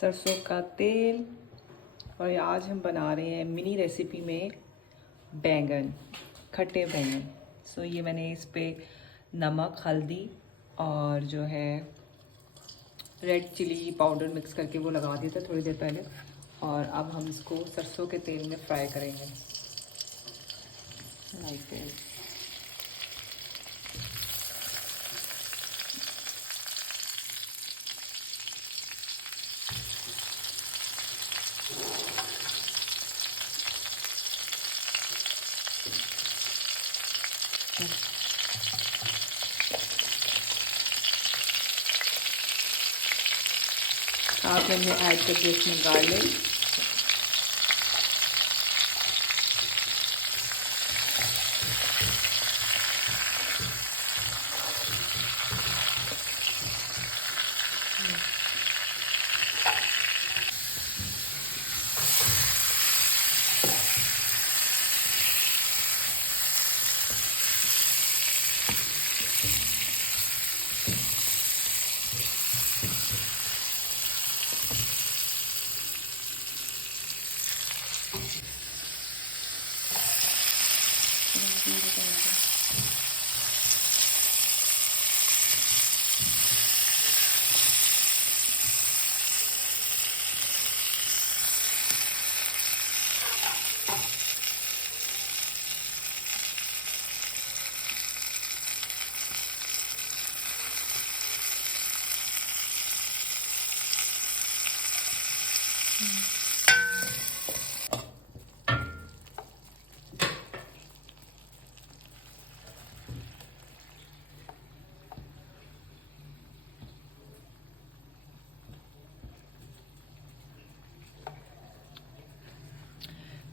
सरसों का तेल। और आज हम बना रहे हैं मिनी रेसिपी में बैंगन, खट्टे बैंगन। सो ये मैंने इस पे नमक, हल्दी और जो है रेड चिली पाउडर मिक्स करके वो लगा दिया था थोड़ी देर पहले। और अब हम इसको सरसों के तेल में फ्राई करेंगे लाइक दिस। साथ में हमने ऐड कर दिया इसमें गार्लिक,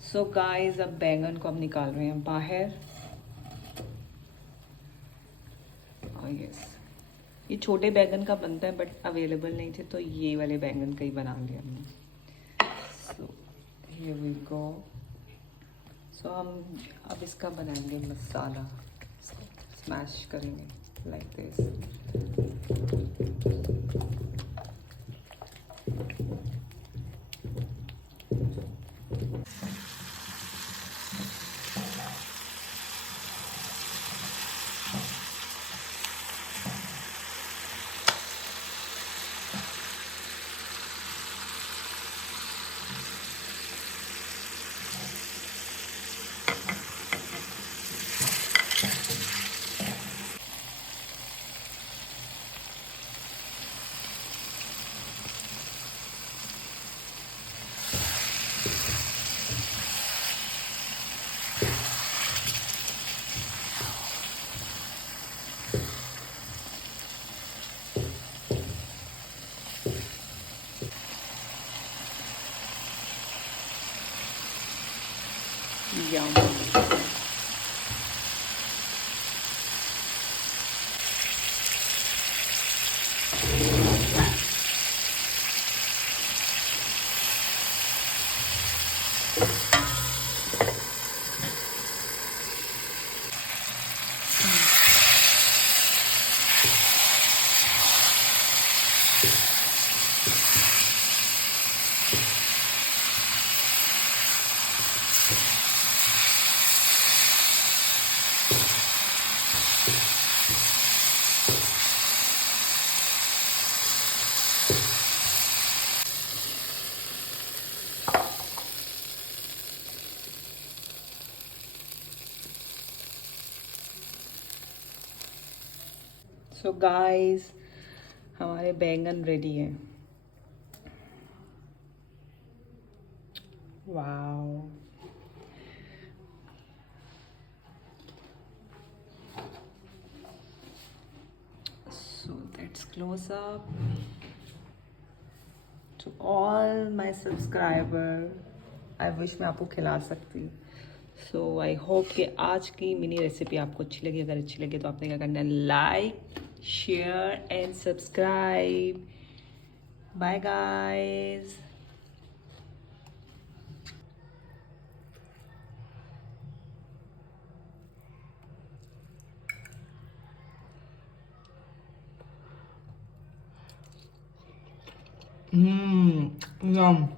सो गाइस अब बैंगन को हम निकाल रहे हैं बाहर। और यस, ये छोटे बैंगन का बनता है बट अवेलेबल नहीं थे तो ये वाले बैंगन का ही बना लिया हमने। So here we go. सो हम अब इसका बनाएंगे मसाला, स्मैश करेंगे like this. Yum. So guys हमारे बैंगन रेडी हैं। Wow, so that's close up to all my subscriber. I wish मैं आपको खिला सकती। सो आई होप कि आज की मिनी रेसिपी आपको अच्छी लगी। अगर अच्छी लगी तो आपने क्या करना है, like, share and subscribe. Bye guys. Yum.